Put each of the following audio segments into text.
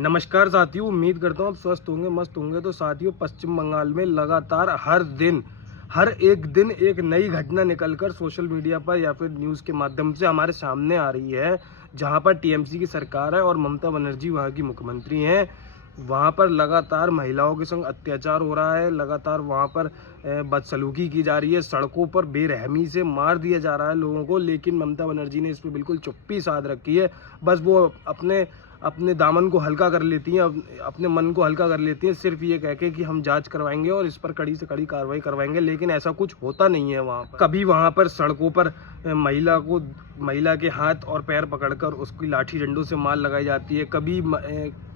नमस्कार साथियों, उम्मीद करता हूँ आप स्वस्थ होंगे, मस्त होंगे। तो साथियों, पश्चिम बंगाल में लगातार हर एक दिन एक नई घटना निकलकर सोशल मीडिया पर या फिर न्यूज़ के माध्यम से हमारे सामने आ रही है, जहां पर टीएमसी की सरकार है और ममता बनर्जी वहां की मुख्यमंत्री हैं। वहां पर लगातार महिलाओं के संग अत्याचार हो रहा है, लगातार वहां पर बदसलूकी की जा रही है, सड़कों पर बेरहमी से मार दिया जा रहा है लोगों को। लेकिन ममता बनर्जी ने इस पर बिल्कुल चुप्पी साध रखी है। बस वो अपने दामन को हल्का कर लेती हैं, अपने मन को हल्का कर लेती हैं, सिर्फ ये कह के कि हम जांच करवाएंगे और इस पर कड़ी से कड़ी कार्रवाई करवाएंगे। लेकिन ऐसा कुछ होता नहीं है वहाँ पर। कभी वहाँ पर सड़कों पर महिला के हाथ और पैर पकड़कर उसकी लाठी डंडों से मार लगाई जाती है, कभी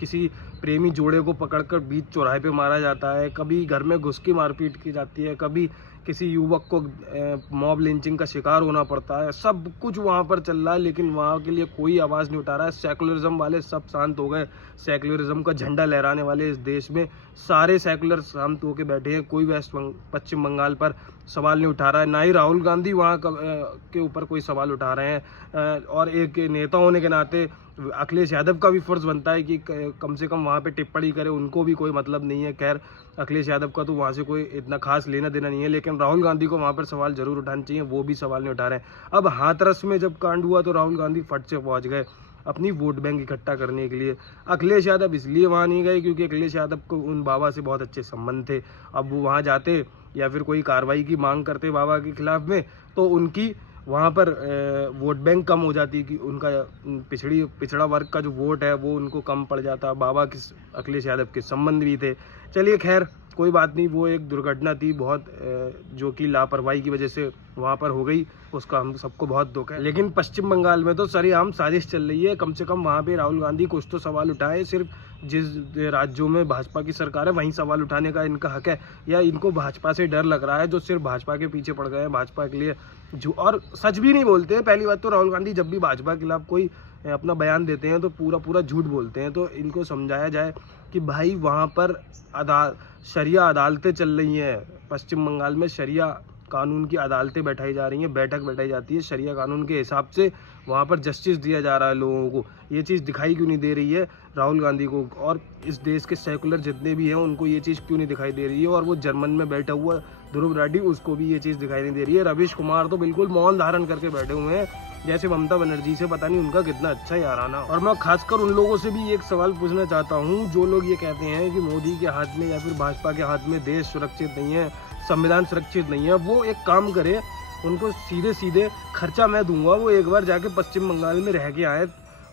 किसी प्रेमी जोड़े को पकड़कर बीच चौराहे पे मारा जाता है, कभी घर में घुस की मारपीट की जाती है, कभी किसी युवक को मॉब लिंचिंग का शिकार होना पड़ता है। सब कुछ वहाँ पर चल रहा है, लेकिन वहाँ के लिए कोई आवाज़ नहीं उठा रहा है। सेकुलरिज्म वाले सब शांत हो गए। सेकुलरिज्म का झंडा लहराने वाले इस देश में सारे सेकुलर शांत होकर बैठे हैं। कोई पश्चिम बंगाल पर सवाल नहीं उठा रहा है, ना ही राहुल गांधी वहाँ के ऊपर कोई सवाल उठा रहे हैं। और एक नेता होने के नाते अखिलेश यादव का भी फर्ज बनता है कि कम से कम वहाँ पे टिप्पणी करे, उनको भी कोई मतलब नहीं है। खैर, अखिलेश यादव का तो वहाँ से कोई इतना खास लेना देना नहीं है, लेकिन राहुल गांधी को वहाँ पर सवाल जरूर उठाने चाहिए, वो भी सवाल नहीं उठा रहे हैं। अब हाथरस में जब कांड हुआ तो राहुल गांधी फट से पहुँच गए अपनी वोट बैंक इकट्ठा करने के लिए। अखिलेश यादव इसलिए वहाँ नहीं गए क्योंकि अखिलेश यादव को उन बाबा से बहुत अच्छे संबंध थे। अब वो वहाँ जाते या फिर कोई कार्रवाई की मांग करते बाबा के खिलाफ में, तो उनकी वहाँ पर वोट बैंक कम हो जाती कि उनका पिछड़ा वर्ग का जो वोट है वो उनको कम पड़ जाता। बाबा किस अखिलेश यादव के संबंध भी थे। चलिए खैर, कोई बात नहीं, वो एक दुर्घटना थी बहुत, जो कि लापरवाही की वजह से वहाँ पर हो गई, उसका हम सबको बहुत दुख है। लेकिन पश्चिम बंगाल में तो सरेआम साजिश चल रही है। कम से कम वहाँ पे राहुल गांधी कुछ तो सवाल उठाए। सिर्फ जिस राज्यों में भाजपा की सरकार है वहीं सवाल उठाने का इनका हक है, या इनको भाजपा से डर लग रहा है जो सिर्फ भाजपा के पीछे पड़ गए हैं, भाजपा के लिए जो और सच भी नहीं बोलते हैं। पहली बात तो राहुल गांधी जब भी भाजपा के खिलाफ कोई अपना बयान देते हैं तो पूरा झूठ बोलते हैं। तो इनको समझाया जाए कि भाई वहाँ पर शरिया अदालतें चल रही हैं। पश्चिम बंगाल में शरिया कानून की अदालतें बैठाई जा रही हैं, बैठक बैठाई जाती है शरिया कानून के हिसाब से। वहाँ पर जस्टिस दिया जा रहा है लोगों को। ये चीज़ दिखाई क्यों नहीं दे रही है राहुल गांधी को? और इस देश के सेकुलर जितने भी हैं उनको ये चीज़ क्यों नहीं दिखाई दे रही है? और वो जर्मन में बैठा हुआ ध्रुव राठी, उसको भी ये चीज़ दिखाई नहीं दे रही है। रवीश कुमार तो बिल्कुल मौन धारण करके बैठे हुए हैं, जैसे ममता बनर्जी से पता नहीं उनका कितना अच्छा याराना। और मैं खासकर उन लोगों से भी एक सवाल पूछना चाहता हूँ जो लोग ये कहते हैं कि मोदी के हाथ में या फिर भाजपा के हाथ में देश सुरक्षित नहीं है, संविधान सुरक्षित नहीं है। वो एक काम करे, उनको सीधे खर्चा मैं दूंगा, वो एक बार जाके पश्चिम बंगाल में रह के आए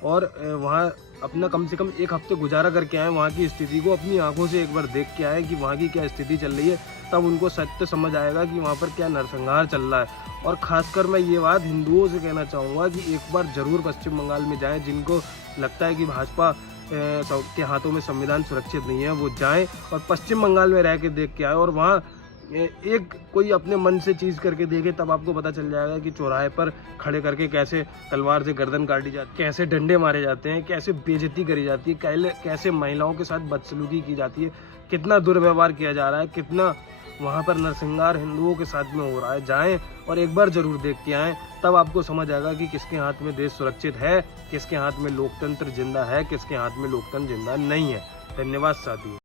और वहाँ अपना कम से कम एक हफ्ते गुजारा करके आए, वहाँ की स्थिति को अपनी आंखों से एक बार देख के आए कि वहाँ की क्या स्थिति चल रही है। तब उनको सत्य समझ आएगा कि वहाँ पर क्या नरसंहार चल रहा है। और ख़ासकर मैं ये बात हिंदुओं से कहना चाहूँगा कि एक बार ज़रूर पश्चिम बंगाल में जाएं। जिनको लगता है कि भाजपा के हाथों में संविधान सुरक्षित नहीं है, वो जाएं और पश्चिम बंगाल में रह के देख के आए और वहाँ एक कोई अपने मन से चीज़ करके देखे। तब आपको पता चल जाएगा कि चौराहे पर खड़े करके कैसे तलवार से गर्दन काटी जाती है, कैसे डंडे मारे जाते हैं, कैसे बेइज्जती करी जाती है, कैसे महिलाओं के साथ बदसलूकी की जाती है, कितना दुर्व्यवहार किया जा रहा है, कितना वहाँ पर नरसंहार हिंदुओं के साथ में हो रहा है। जाएं और एक बार जरूर देख के आएँ, तब आपको समझ आएगा कि किसके हाथ में देश सुरक्षित है, किसके हाथ में लोकतंत्र जिंदा है, किसके हाथ में लोकतंत्र जिंदा नहीं है। धन्यवाद साथियों।